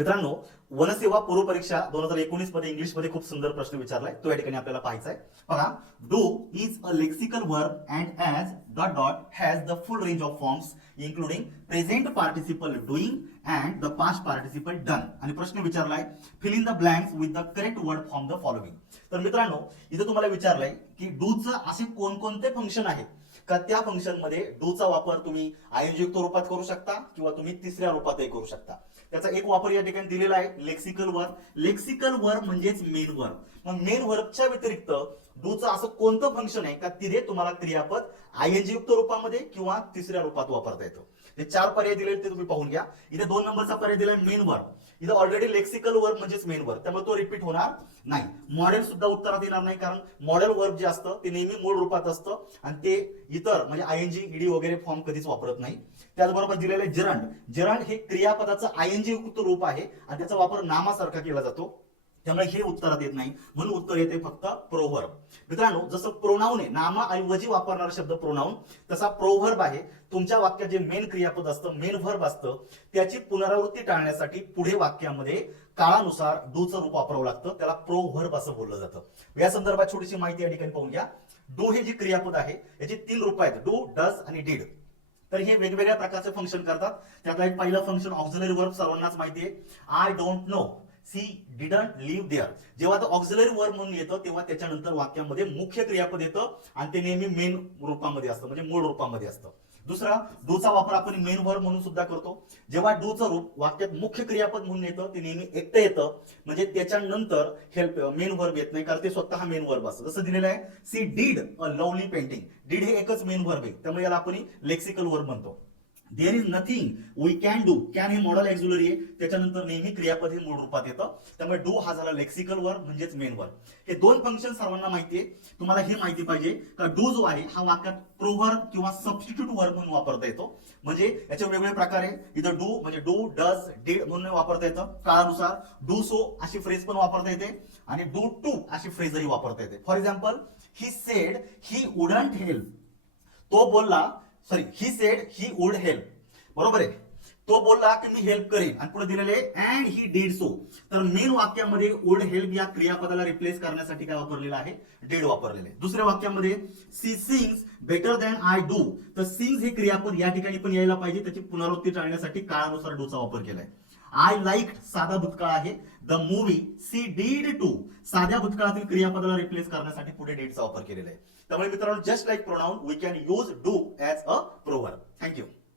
मित्रांनो, वनसेवा पूर्व परीक्षा 2019 मध्ये इंग्लिश मध्ये खूप सुंदर प्रश्न विचारलाय, तो या ठिकाणी आपल्याला पाहायचा आहे. बघा, do is a lexical verb and as dot dot has the full range of forms including present participle doing and the past participle done. आणि प्रश्न विचारलाय fill in the blanks with the correct word from the following. तर मित्रांनो, इथे तुम्हाला विचारलंय की डूचं असे कोणकोणते फंक्शन आहेत का त्या फंक्शन मध्ये डूचा वापर तुम्ही आयएनजी युक्त रूपात करू शकता किंवा तुम्ही तिसऱ्या रूपातही करू शकता. त्याचा एक वापर या ठिकाणी दिलेला आहे, लेक्सिकल वर्ब. लेक्सिकल वर्ब म्हणजेच मेन वर्ब. मग मेन वर्बच्या व्यतिरिक्त डूचं असं कोणतं फंक्शन आहे का तिथे तुम्हाला क्रियापद आयएनजी युक्त रूपामध्ये किंवा तिसऱ्या रूपात वापरता येतो. हे चार पर्याय दिलेले ते तुम्ही पाहून घ्या. इथे 2 नंबरचा पर्याय दिलाय मेन वर्ब. इथे ऑलरेडी लेक्सिकल वर्ब म्हणजेच मेन वर्ब, त्यामुळे तो रिपीट होणार नाही. मॉडेल सुद्धा उत्तरात येणार नाही, कारण मॉडेल वर्ब जे असतं ते नेहमी मूळ रूपात असतं आणि ते इतर म्हणजे आयएनजी ईडी वगैरे फॉर्म कधीच वापरत नाही. त्याचबरोबर दिलेले जरंड. जरंड हे क्रियापदाचं आयएनजी युक्त रूप आहे आणि त्याचा वापर नामासारखा केला जातो, त्यामुळे हे उत्तरात येत नाही. म्हणून उत्तर येते फक्त प्रोव्हर्ब. मित्रांनो, जसं प्रोनाउन आहे, नामाऐवजी वापरणारा शब्द प्रोनाउन, तसा प्रोव्हर्ब आहे. तुमच्या वाक्यात जे मेन क्रियापद असतं, मेन व्हर्ब असतं, त्याची पुनरावृत्ती टाळण्यासाठी पुढे वाक्यामध्ये काळानुसार डूचं रूप वापरावं लागतं. त्याला प्रोव्हर्ब असं बोललं जातं. या संदर्भात छोटीशी माहिती या ठिकाणी पाहून घ्या. डू हे जे क्रियापद आहे याचे 3 रूप आहेत, डू, डज आणि डीड. तर हे वेगवेगळ्या प्रकारचे फंक्शन करतात. त्यातला एक पहिलं फंक्शन ऑक्झिलरी वर्ब सर्वांनाच माहिती आहे, I don't know, she didn't live there. जेव्हा तो ऑक्झिलरी वर्ब म्हणून येतं तेव्हा त्याच्यानंतर वाक्यामध्ये मुख्य क्रियापद येतं आणि ते नेहमी मेन रूपामध्ये असतं, म्हणजे मूळ रूपामध्ये असतं. दुसरा, डूचा वापर आपण मेन वर्ब म्हणून सुद्धा करतो. जेव्हा डूचं रूप वाक्यात मुख्य क्रियापद म्हणून येतं ते नेहमी एकटं येतं, म्हणजे त्याच्यानंतर हेल्प मेन वर्ब येत नाही, कारण ते स्वतः मेन वर्ब असतं. जसं दिलेलं आहे, she did a lovely painting. Did हे एकच मेन वर्ब आहे, त्यामुळे याला आपण लेक्सिकल वर्ब म्हणतो. There is nothing we can do. Can हे मॉडल ऑक्झिलरी आहे, त्याच्यानंतर नेहमी क्रियापद हे मूळ रूपात येतं, त्यामुळे डू हा झाला लेक्सिकल वर्ब म्हणजेच मेन वर्ब. हे 2 फंक्शन सर्वांना माहिती आहे. तुम्हाला हे माहिती पाहिजे का डू जो आहे हा वाक्यात प्रोव्हर्ब किंवा सबस्टिट्यूट वर्ब म्हणून वापरता येतो. म्हणजे याचे वेगवेगळे प्रकार आहे. इथं डू म्हणजे डू, डज, डीड म्हणून वापरता येतं. काळानुसार डू सो अशी फ्रेज पण वापरता येते आणि डू टू अशी फ्रेजही वापरता येते. For example, he said he wouldn't help. तो बोलला, sorry, he said he would help. बरोबर आहे, तो बोलला की मी हेल्प करेन आणि पुढे दिलेले अँड ही डिड सो. तर मेन वाक्यामध्ये वुड हेल्प या क्रियापदाला रिप्लेस करण्यासाठी काय वापरलेलं आहे, डिड वापरलेले. दुसऱ्या वाक्यामध्ये she sings better than I do. तर सिंग्स हे क्रियापद या ठिकाणी पण यायला पाहिजे, त्याची पुनरावृत्ती टाळण्यासाठी काळानुसार डूचा वापर केलाय. आय लाईक साधा भूतकाळ आहे, the movie she did too. साध्या भूतकाळातील क्रियापदाला रिप्लेस करण्यासाठी पुढे डीडचा वापर केलेला आहे. त्यामुळे मित्रांनो, just like pronoun we can use do as a proverb. Thank you.